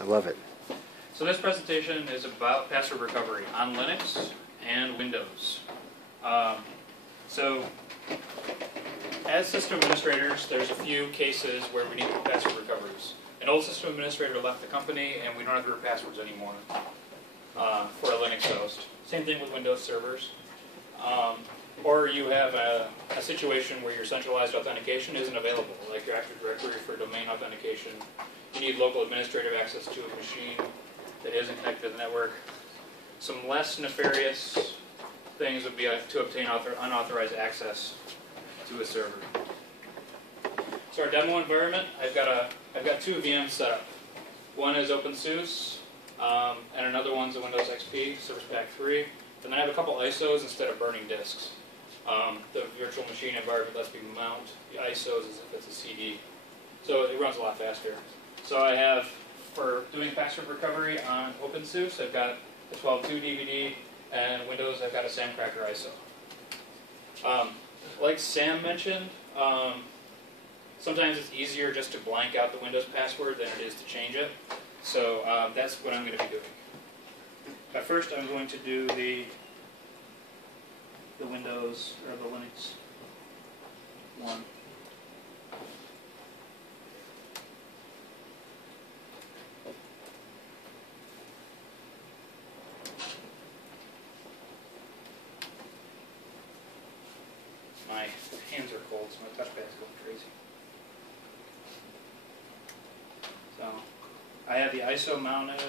I love it. So this presentation is about password recovery on Linux and Windows. So as system administrators, there's a few cases where we need password recoveries. An old system administrator left the company and we don't have to remember passwords anymore for a Linux host. Same thing with Windows servers. Or you have a situation where your centralized authentication isn't available, like your Active Directory for domain authentication. You need local administrative access to a machine that isn't connected to the network. Some less nefarious things would be to obtain unauthorized access to a server. So our demo environment, I've got two VMs set up. One is OpenSUSE, and another one's a Windows XP, Service Pack 3. And then I have a couple ISOs instead of burning disks. The virtual machine environment lets me mount the ISOs as if it's a CD. So it runs a lot faster. So I have, for doing password recovery on OpenSUSE, I've got a 12.2 DVD, and Windows, I've got a SamCracker ISO. Like Sam mentioned, sometimes it's easier just to blank out the Windows password than it is to change it. So that's what I'm going to be doing. But first, I'm going to do the Windows, or the Linux one. My hands are cold, so my touchpad's going crazy. So, I have the ISO mounted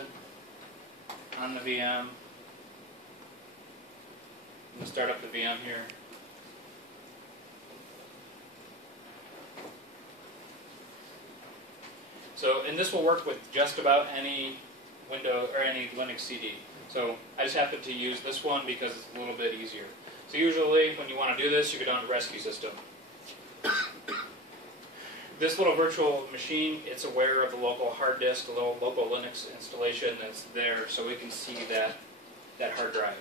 on the VM. I'm going to start up the VM here. So, and this will work with just about any Windows or any Linux CD. So I just happen to use this one because it's a little bit easier. So usually when you want to do this, you go down to Rescue System. This little virtual machine, it's aware of the local hard disk, the little local Linux installation that's there, so we can see that hard drive.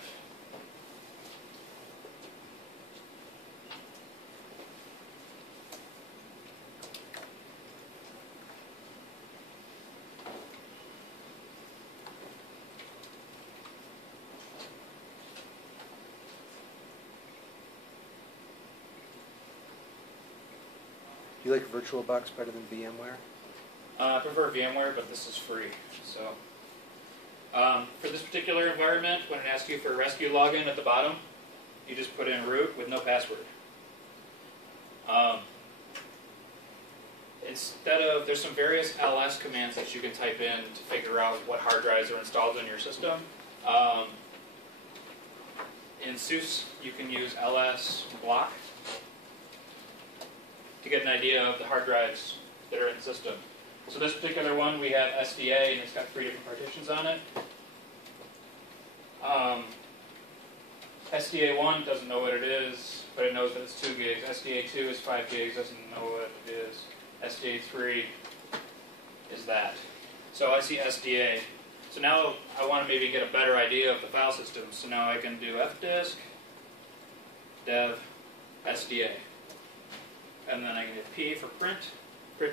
Do you like VirtualBox better than VMware? I prefer VMware, but this is free. So, for this particular environment, when it asks you for a rescue login at the bottom, you just put in root with no password. Instead of, there's some various ls commands that you can type in to figure out what hard drives are installed in your system. In SUSE, you can use ls block to get an idea of the hard drives that are in the system. So this particular one, we have SDA, and it's got 3 different partitions on it. SDA1 doesn't know what it is, but it knows that it's 2 gigs. SDA2 is 5 gigs, doesn't know what it is. SDA3 is that. So I see SDA. So now I want to maybe get a better idea of the file system. So now I can do fdisk, dev, SDA. And then I can hit P for print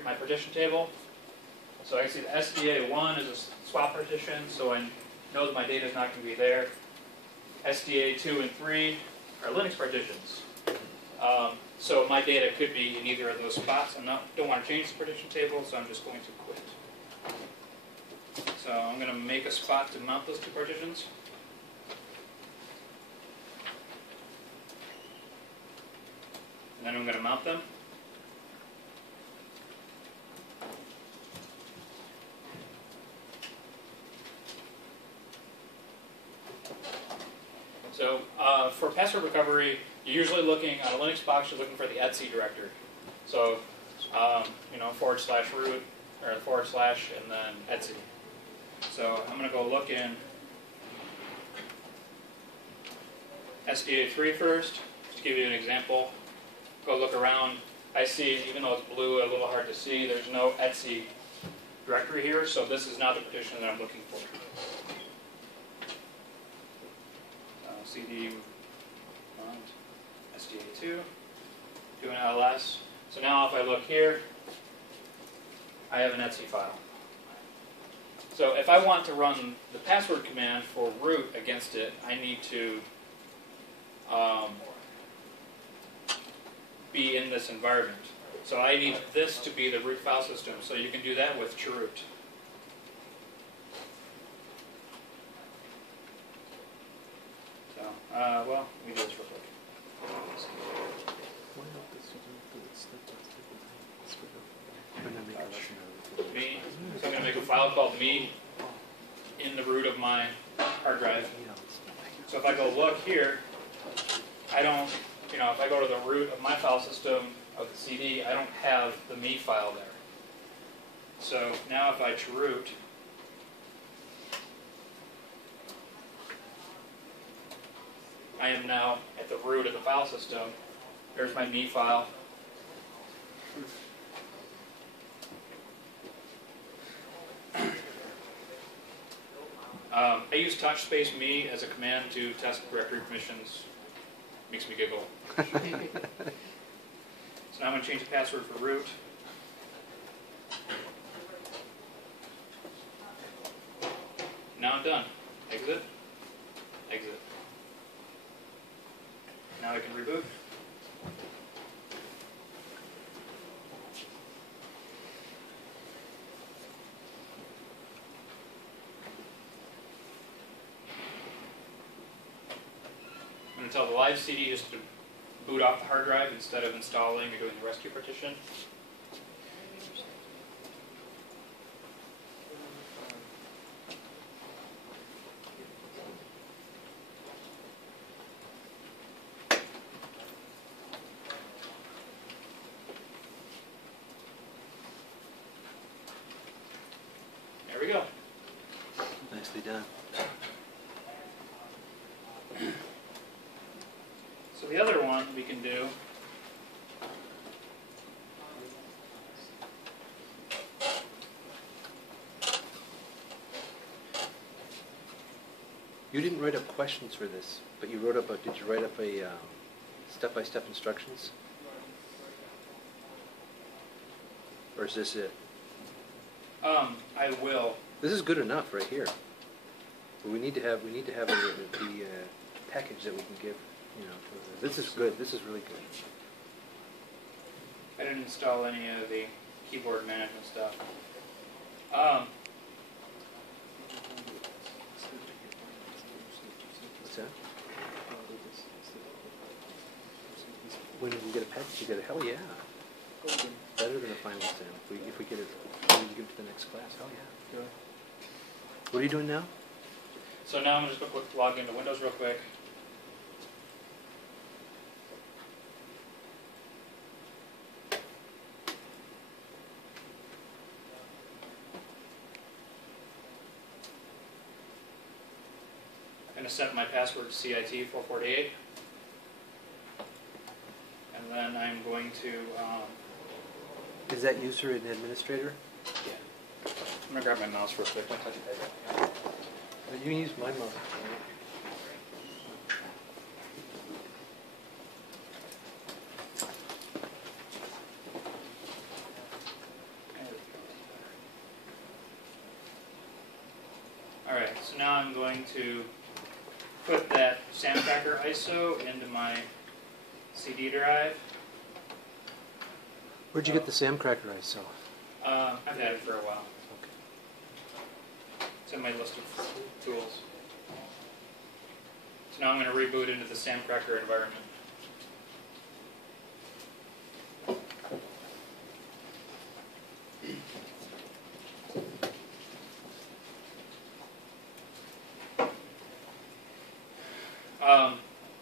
my partition table. So I can see the SDA1 is a swap partition, so I know that my data is not going to be there. SDA2 and 3 are Linux partitions. So my data could be in either of those spots. I don't want to change the partition table, so I'm just going to quit. So I'm going to make a spot to mount those 2 partitions. And then I'm going to mount them. So for password recovery, you're usually looking, on a Linux box, you're looking for the etc directory. So, /root, or / and then etc. So I'm going to go look in SDA3 first, to give you an example. Go look around. I see, even though it's blue, a little hard to see, there's no etc directory here, so this is not the partition that I'm looking for. CD SDA2, do an ls. So now if I look here, I have an etc file. So if I want to run the password command for root against it, I need to be in this environment. So I need this to be the root file system. So you can do that with chroot. So, well, let me do this real quick. Me. So I'm going to make a file called me in the root of my hard drive. So if I go look here, I don't, if I go to the root of my file system of the CD, I don't have the me file there. So now if I chroot, I am now at the root of the file system. There's my me file. I use touchspace me as a command to test directory permissions. Makes me giggle. So now I'm going to change the password for root. Now I'm done. Exit. Exit. Now I can reboot. I'm going to tell the live CD just to boot off the hard drive instead of installing or doing the rescue partition. There we go. Nicely done. So the other one we can do You didn't write up questions for this, but you wrote up a, did you write up a step-by-step instructions? Or is this it? I will. This is good enough right here. But we need to have the package that we can give. This is good. This is really good. I didn't install any of the keyboard management stuff. What's that? When we get a package together, hell yeah. Better than a final exam. If we get it, when you get to the next class, hell yeah. What are you doing now? So now I'm just going to log into Windows real quick. I'm going to set my password to CIT448. And then I'm going to, Is that user an administrator? yeah. I'm going to grab my mouse real quick. Don't touch it. You can use my mouse. Alright, so now I'm going to put that SamCracker ISO into my CD drive. Where'd you get the SamCracker ISO? I've had it for a while. Okay. It's in my list of tools. So now I'm going to reboot into the SamCracker environment.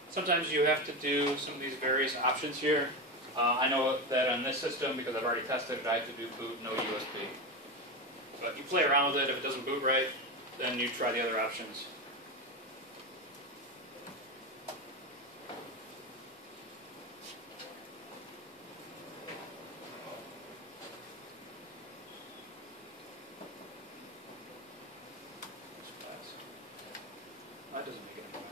Sometimes you have to do some of these various options here. I know that on this system, because I've already tested it, I have to do boot no USB. But you play around with it. If it doesn't boot right, then you try the other options. That doesn't make it any better.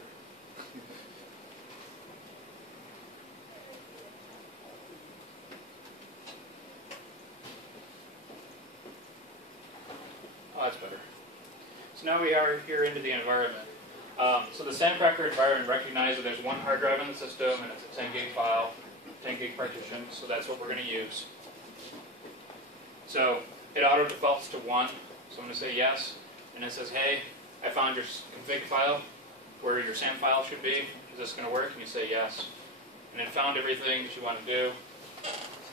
Oh, that's better. So now we are here into the environment. So the Sandcracker environment recognizes that there's one hard drive in the system and it's a 10 gig file, 10 gig partition, so that's what we're going to use. So it auto defaults to 1, so I'm going to say yes, and it says, hey, I found your config file where your SAM file should be. Is this going to work? And you say yes. And it found everything that you want to do.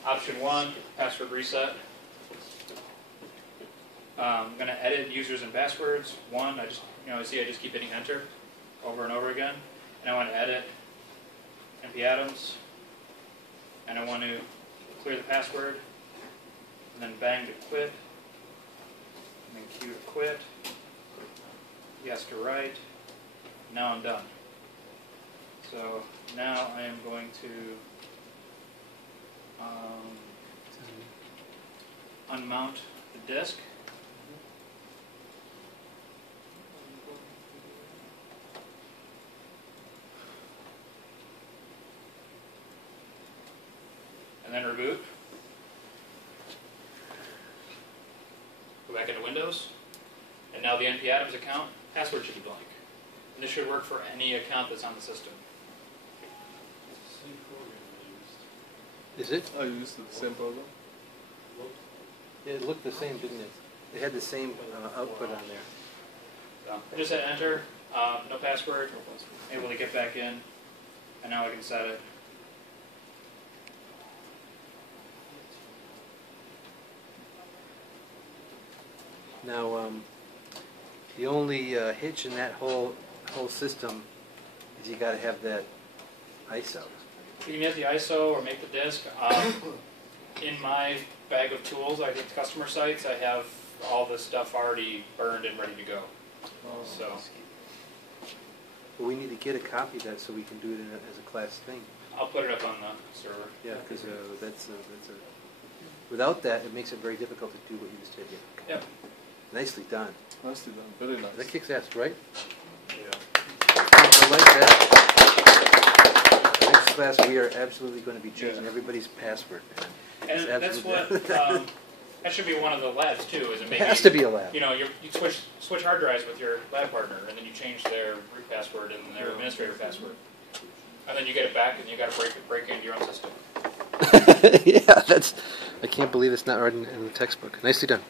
Option 1, password reset. I'm going to edit users and passwords. 1, I just keep hitting enter over and over again. And I want to edit NP Adams. And I want to clear the password. And then bang to quit. And then Q to quit. Yes to write. Now I'm done. So now I am going to unmount the disk. And then reboot. Go back into Windows. And now the NP Adams account password should be blank. And this should work for any account that's on the system. Same program I used. Is it? I used the same program. Yeah, it looked the same, didn't it? It had the same output on there. So I just hit enter, no password, able to get back in, and now I can set it. Now, the only hitch in that whole system is you got to have that ISO. You can hit the ISO or make the disk. In my bag of tools, I hit customer sites, I have all this stuff already burned and ready to go. So But we need to get a copy of that so we can do it as a class thing. I'll put it up on the server. Yeah, because without that, it makes it very difficult to do what you just did here. Yep. Nicely done. Nicely done. Very nice. That kicks ass, right? Yeah. I like that. Next class, we are absolutely going to be changing everybody's password, man. And It's that's what, absolutely- that should be one of the labs too, is it It maybe, has to be a lab. you know, you switch hard drives with your lab partner, and then you change their root password and their administrator password. And then you get it back, and you got to break into your own system. Yeah, I can't believe it's not right in the textbook. Nicely done.